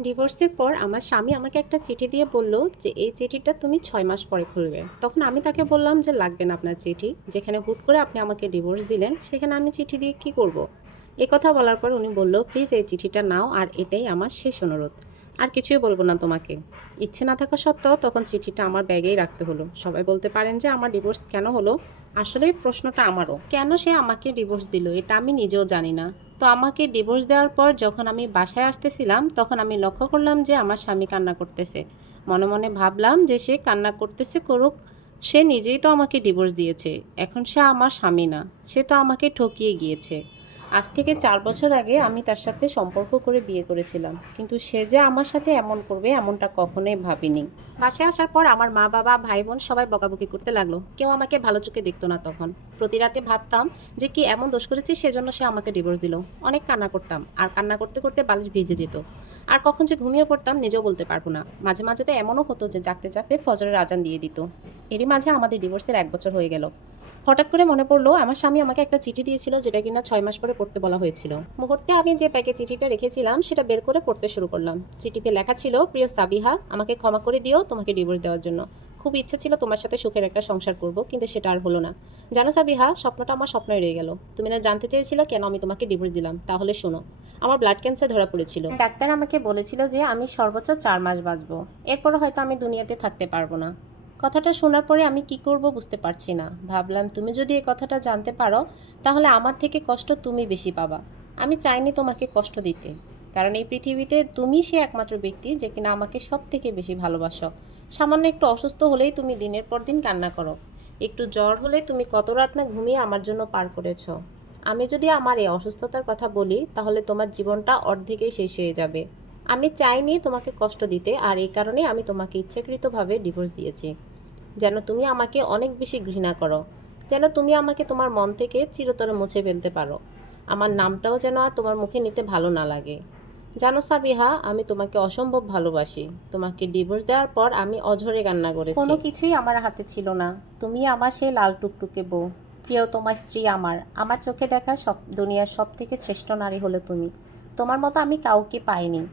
ডিভোর্সের পর আমার স্বামী আমাকে একটা চিঠি দিয়ে বলল যে, এই চিঠিটা তুমি ছয় মাস পরে খুলবে। তখন আমি তাকে বললাম যে, লাগবে না আপনার চিঠি। যেখানে হুট করে আপনি আমাকে ডিভোর্স দিলেন, সেখানে আমি চিঠি দিয়ে কি করব। এ কথা বলার পর উনি বলল, প্লিজ এই চিঠিটা নাও আর এটাই আমার শেষ অনুরোধ। আর কিছুই বলব না তোমাকে। ইচ্ছে না থাকা সত্ত্বেও তখন চিঠিটা আমার ব্যাগেই রাখতে হলো। সবাই বলতে পারেন যে, আমার ডিভোর্স কেন হলো? আসলে প্রশ্নটা আমারও। কেন সে আমাকে ডিভোর্স দিল, এটা আমি নিজেও জানি না। তো আমাকে ডিভোর্স দেওয়ার পর যখন আমি বাসায় আসতেছিলাম, তখন আমি লক্ষ্য করলাম যে আমার স্বামী কান্না করতেছে। মনে মনে ভাবলাম যে সে কান্না করতেছে করুক, সে নিজেই তো আমাকে ডিভোর্স দিয়েছে। এখন সে আমার স্বামী না, সে তো আমাকে ঠকিয়ে গিয়েছে। আজ থেকে চার বছর আগে আমি তার সাথে সম্পর্ক করে বিয়ে করেছিলাম। কিন্তু সে যে আমার সাথে এমন করবে, এমনটা কখনোই ভাবিনি। বাসায় আসার পর আমার মা, বাবা, ভাই, বোন সবাই বকাবকি করতে লাগল। কেউ আমাকে ভালো চোখে দেখতো না তখন। প্রতি রাতে ভাবতাম যে কি এমন দোষ করেছি, সেজন্য সে আমাকে ডিভোর্স দিল। অনেক কান্না করতাম। আর কান্না করতে করতে বালিশ ভিজে যেত। আর কখন যে ঘুমিয়ে পড়তাম, নিজেও বলতে পারব না। মাঝে মাঝে তো এমনও হতো যে, জাগতে জাগতে ফজরের আজান দিয়ে দিত। এরই মাঝে আমাদের ডিভোর্সের এক বছর হয়ে গেল। হঠাৎ করে মনে পড়ল, আমার স্বামী আমাকে একটা চিঠি দিয়েছিল যেটা কিনা ছয় মাস পরে পড়তে বলা হয়েছিল। মুহূর্তে আমি যে প্যাকে চিঠিটা রেখেছিলাম, সেটা বের করে পড়তে শুরু করলাম। চিঠিতে লেখা ছিল, প্রিয় সাবিহা, আমাকে ক্ষমা করে দিও তোমাকে ডিভোর্স দেওয়ার জন্য। খুব ইচ্ছা ছিল তোমার সাথে সুখের একটা সংসার করব, কিন্তু সেটা আর হলো না। জানো সাবিহা, স্বপ্নটা আমার স্বপ্নই রয়ে গেল। তুমি না জানতে চেয়েছিলে কেন আমি তোমাকে ডিভোর্স দিলাম, তাহলে শোনো। আমার ব্লাড ক্যান্সার ধরা পড়েছিল। ডাক্তার আমাকে বলেছিল যে আমি সর্বোচ্চ চার মাস বাঁচবো। এরপর হয়তো আমি দুনিয়াতে থাকতে পারব না। কথাটা শোনার পরে আমি কি করব বুঝতে পারছি না। ভাবলাম, তুমি যদি এই কথাটা জানতে পারো, তাহলে আমার থেকে কষ্ট তুমি বেশি পাবা। আমি চাইনি তোমাকে কষ্ট দিতে। কারণ এই পৃথিবীতে তুমি সে একমাত্র ব্যক্তি যে কিনা আমাকে সব থেকে বেশি ভালোবাসো। সামান্য একটু অসুস্থ হলেই তুমি দিনের পর দিন কান্না করো। একটু জ্বর হলে তুমি কত রাত না ঘুমিয়ে আমার জন্য পার করেছ। আমি যদি আমার এই অসুস্থতার কথা বলি, তাহলে তোমার জীবনটা অর্ধেকেই শেষ হয়ে যাবে। আমি চাইনি তোমাকে কষ্ট দিতে, আর এই কারণে আমি তোমাকে ইচ্ছাকৃতভাবে ডিভোর্স দিয়েছি। যেন তুমি আমাকে অনেক বেশি ঘৃণা করো, যেন তুমি আমাকে তোমার মন থেকে চিরতরে মুছে ফেলতে পারো। আমার নামটাও যেন আর তোমার মুখে নিতে ভালো না লাগে। জানো সাবিহা, আমি তোমাকে অসম্ভব ভালোবাসি। তোমাকে ডিভোর্স দেওয়ার পর আমি অঝরে কান্না করেছি। কোনো কিছুই আমার হাতে ছিল না। তুমি আমার সেই লাল টুকটুকে বউ। প্রিয় তোমার স্ত্রী আমার। আমার চোখে দেখা সব দুনিয়ার সব থেকে শ্রেষ্ঠ নারী হলো তুমি। তোমার মতো আমি কাউকে পাইনি।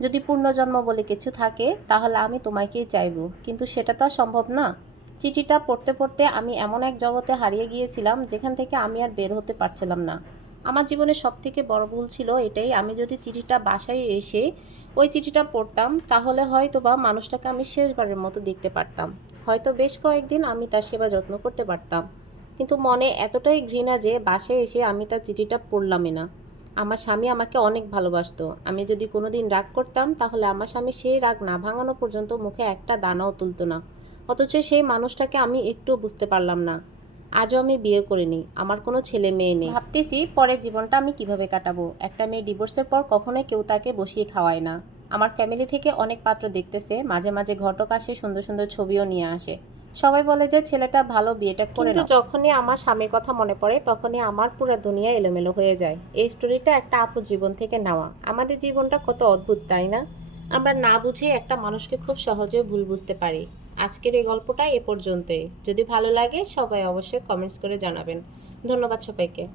যদি পূর্ণজন্ম বলে কিছু থাকে, তাহলে আমি তোমাকেই চাইব। কিন্তু সেটা তো সম্ভব না। চিঠিটা পড়তে পড়তে আমি এমন এক জগতে হারিয়ে গিয়েছিলাম যেখান থেকে আমি আর বের হতে পারছিলাম না। আমার জীবনে সব থেকে বড় ভুল ছিল এটাই, আমি যদি চিঠিটা বাসায় এসে ওই চিঠিটা পড়তাম, তাহলে হয়তো বা মানুষটাকে আমি শেষবারের মতো দেখতে পারতাম। হয়তো বেশ কয়েকদিন আমি তার সেবা যত্ন করতে পারতাম। কিন্তু মনে এতটাই ঘৃণা যে বাসায় এসে আমি তার চিঠিটা পড়লামই না। আমার স্বামী আমাকে অনেক ভালোবাসতো। আমি যদি কোনোদিন রাগ করতাম, তাহলে আমার স্বামী সেই রাগ না ভাঙানো পর্যন্ত মুখে একটা দানাও তুলতো না। অথচ সেই মানুষটাকে আমি একটুও বুঝতে পারলাম না। আজও আমি বিয়ে করিনি আমার কোনো ছেলে মেয়ে নেই। ভাবতেছি পরের জীবনটা আমি কীভাবে কাটাবো? একটা মেয়ে ডিভোর্সের পর কখনোই কেউ তাকে বসিয়ে খাওয়ায় না। আমার ফ্যামিলি থেকে অনেক পাত্র দেখতেছে মাঝে মাঝে ঘটক আসে সুন্দর সুন্দর ছবিও নিয়ে আসে। সবাই বলে যে ছেলেটা ভালো বিয়েটা করে না যখনই আমার স্বামীর কথা মনে পড়ে তখনই আমার পুরো দুনিয়া এলোমেলো হয়ে যায়। এই স্টোরিটা একটা আপু জীবন থেকে নেওয়া। আমাদের জীবনটা কত অদ্ভুত তাই না? আমরা না বুঝে একটা মানুষকে খুব সহজে ভুল বুঝতে পারি। আজকের এই গল্পটা এ পর্যন্তই। যদি ভালো লাগে, সবাই অবশ্যই কমেন্টস করে জানাবেন। ধন্যবাদ সবাইকে।